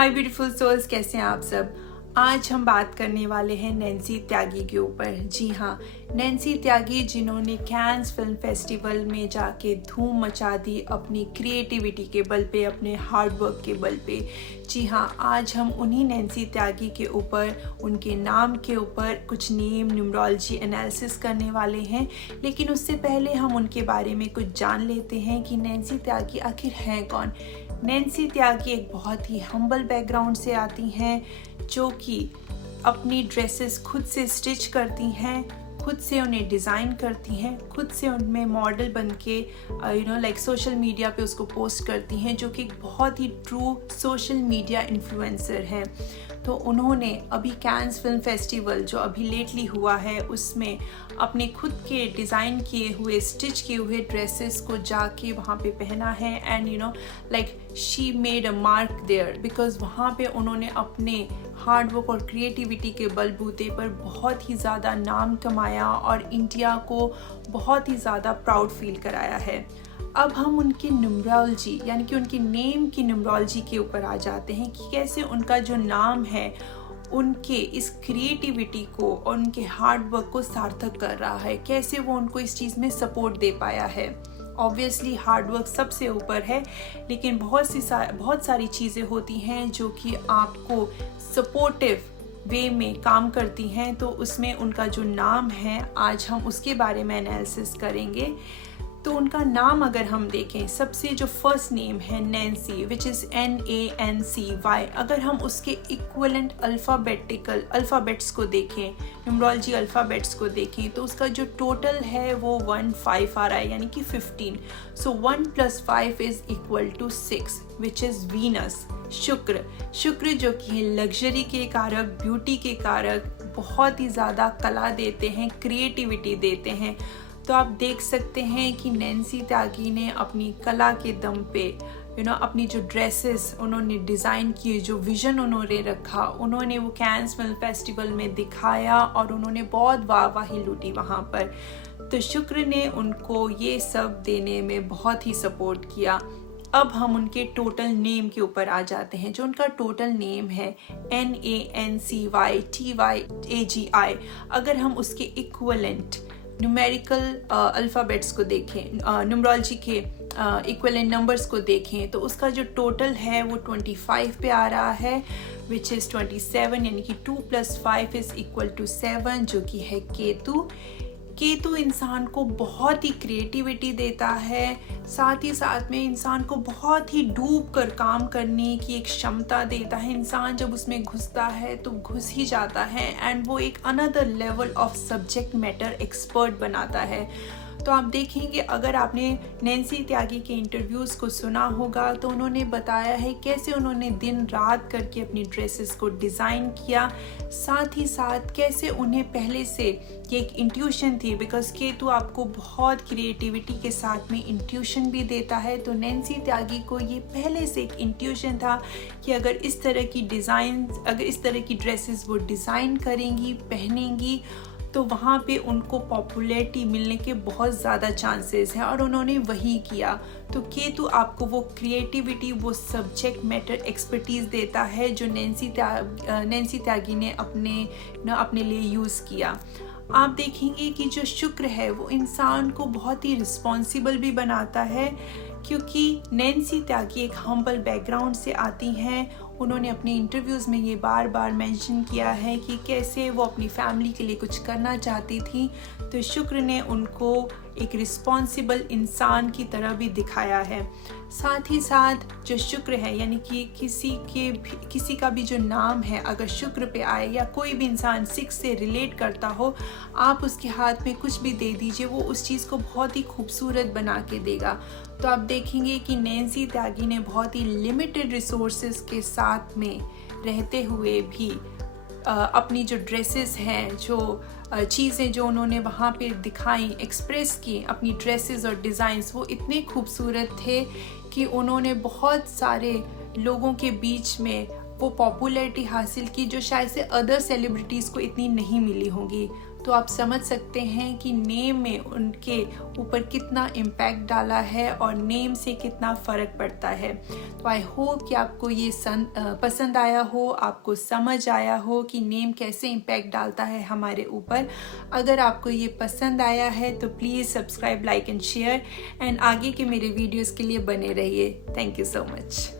हाय beautiful souls, कैसे हैं आप सब। आज हम बात करने वाले हैं नैन्सी त्यागी के ऊपर। जी हाँ, नैन्सी त्यागी जिन्होंने कैन्स फिल्म फेस्टिवल में जाके धूम मचा दी अपनी क्रिएटिविटी के बल पे, अपने हार्ड वर्क के बल पे। जी हाँ, आज हम उन्हीं नैन्सी त्यागी के ऊपर, उनके नाम के ऊपर कुछ नेम न्यूमरोलॉजी एनालिसिस करने वाले हैं। लेकिन उससे पहले हम उनके बारे में कुछ जान लेते हैं कि नैन्सी त्यागी आखिर हैं कौन। नैन्सी त्यागी एक बहुत ही हम्बल बैकग्राउंड से आती हैं, जो कि अपनी ड्रेसेस खुद से स्टिच करती हैं, खुद से उन्हें डिज़ाइन करती हैं, खुद से उनमें मॉडल बन के सोशल मीडिया पे उसको पोस्ट करती हैं, जो कि एक बहुत ही ट्रू सोशल मीडिया इन्फ्लुएंसर हैं। तो उन्होंने अभी कैन्स फिल्म फेस्टिवल जो अभी लेटली हुआ है उसमें अपने खुद के डिज़ाइन किए हुए, स्टिच किए हुए ड्रेसेस को जाके वहाँ पे पहना है। And she made a mark there, because वहाँ पे उन्होंने अपने हार्ड वर्क और क्रिएटिविटी के बलबूते पर बहुत ही ज़्यादा नाम कमाया और इंडिया को बहुत ही ज़्यादा प्राउड फील कराया है। अब हम उनकी न्यूमरोलॉजी यानी कि उनकी नेम की न्यूमरोलॉजी के ऊपर आ जाते हैं कि कैसे उनका जो नाम है उनके इस क्रिएटिविटी को और उनके हार्ड वर्क को सार्थक कर रहा है, कैसे वो उनको इस चीज़ में सपोर्ट दे पाया है। ऑब्वियसली हार्ड वर्क सबसे ऊपर है, लेकिन बहुत सारी चीज़ें होती हैं जो कि आपको सपोर्टिव वे में काम करती हैं। तो उसमें उनका जो नाम है, आज हम उसके बारे में एनालिसिस करेंगे। तो उनका नाम अगर हम देखें, सबसे जो फर्स्ट नेम है नैन्सी, विच इज़ NANCY, अगर हम उसके इक्वलेंट अल्फ़ाबेट्स को देखें, न्यूमरोलॉजी अल्फ़ाबेट्स को देखें, तो उसका जो टोटल है वो 15 आ रहा है, यानी कि 15। So 1 + 5 is equal to 6, which is Venus, शुक्र जो कि है लग्जरी के कारक, ब्यूटी के कारक, बहुत ही ज़्यादा कला देते हैं, क्रिएटिविटी देते हैं। तो आप देख सकते हैं कि नैन्सी त्यागी ने अपनी कला के दम पे अपनी जो ड्रेसेस उन्होंने डिज़ाइन किए, जो विज़न उन्होंने रखा, उन्होंने वो कैन्स फिल्म फेस्टिवल में दिखाया और उन्होंने बहुत वाहवाही लूटी वहाँ पर। तो शुक्र ने उनको ये सब देने में बहुत ही सपोर्ट किया। अब हम उनके टोटल नेम के ऊपर आ जाते हैं। जो उनका टोटल नेम है NANCYTYAGI, अगर हम उसके इक्वलेंट न्यूमेरिकल अल्फ़ाबेट्स को देखें, न्यूमरोलॉजी के इक्वलेंट नंबर्स को देखें, तो उसका जो टोटल है वो 25 पे आ रहा है, विच इज़ 27, यानी कि 2 + 5 इज़ इक्वल टू 7, जो कि है केतु इंसान को बहुत ही क्रिएटिविटी देता है, साथ ही साथ में इंसान को बहुत ही डूब कर काम करने की एक क्षमता देता है। इंसान जब उसमें घुसता है तो घुस ही जाता है, एंड वो एक another level of subject matter expert बनाता है। तो आप देखेंगे, अगर आपने नैन्सी त्यागी के इंटरव्यूज़ को सुना होगा तो उन्होंने बताया है कैसे उन्होंने दिन रात करके अपनी ड्रेसेस को डिज़ाइन किया, साथ ही साथ कैसे उन्हें पहले से ये एक इंट्यूशन थी, बिकॉज केतु आपको बहुत क्रिएटिविटी के साथ में इंट्यूशन भी देता है। तो नैन्सी त्यागी को ये पहले से एक इंट्यूशन था कि अगर इस तरह की ड्रेसेस वो डिज़ाइन करेंगी, पहनेंगी, तो वहाँ पे उनको पॉपुलैरिटी मिलने के बहुत ज़्यादा चांसेस हैं, और उन्होंने वही किया। तो केतु आपको वो क्रिएटिविटी, वो सब्जेक्ट मैटर एक्सपर्टीज़ देता है जो नैन्सी त्यागी ने अपने लिए यूज़ किया। आप देखेंगे कि जो शुक्र है वो इंसान को बहुत ही रिस्पॉन्सिबल भी बनाता है, क्योंकि नैन्सी त्यागी एक हम्बल बैकग्राउंड से आती हैं। उन्होंने अपने इंटरव्यूज़ में ये बार बार मेंशन किया है कि कैसे वो अपनी फैमिली के लिए कुछ करना चाहती थी। तो शुक्र ने उनको एक रिस्पॉन्सिबल इंसान की तरह भी दिखाया है। साथ ही साथ जो शुक्र है, यानी कि किसी का भी जो नाम है अगर शुक्र पे आए, या कोई भी इंसान 6 से रिलेट करता हो, आप उसके हाथ में कुछ भी दे दीजिए, वो उस चीज़ को बहुत ही खूबसूरत बना के देगा। तो आप देखेंगे कि नैन्सी त्यागी ने बहुत ही लिमिटेड रिसोर्सेज के साथ में रहते हुए भी अपनी जो ड्रेसेस हैं, जो चीज़ें जो उन्होंने वहाँ पे दिखाई, एक्सप्रेस की, अपनी ड्रेसेस और डिज़ाइंस, वो इतने खूबसूरत थे कि उन्होंने बहुत सारे लोगों के बीच में वो पॉपुलैरिटी हासिल की, जो शायद से अदर सेलिब्रिटीज़ को इतनी नहीं मिली होंगी। तो आप समझ सकते हैं कि नेम में उनके ऊपर कितना इम्पैक्ट डाला है और नेम से कितना फ़र्क पड़ता है। तो आई होप कि आपको ये पसंद आया हो, आपको समझ आया हो कि नेम कैसे इम्पैक्ट डालता है हमारे ऊपर। अगर आपको ये पसंद आया है तो please subscribe, like and share, and आगे के मेरे वीडियोज़ के लिए बने रहिए। Thank you so much.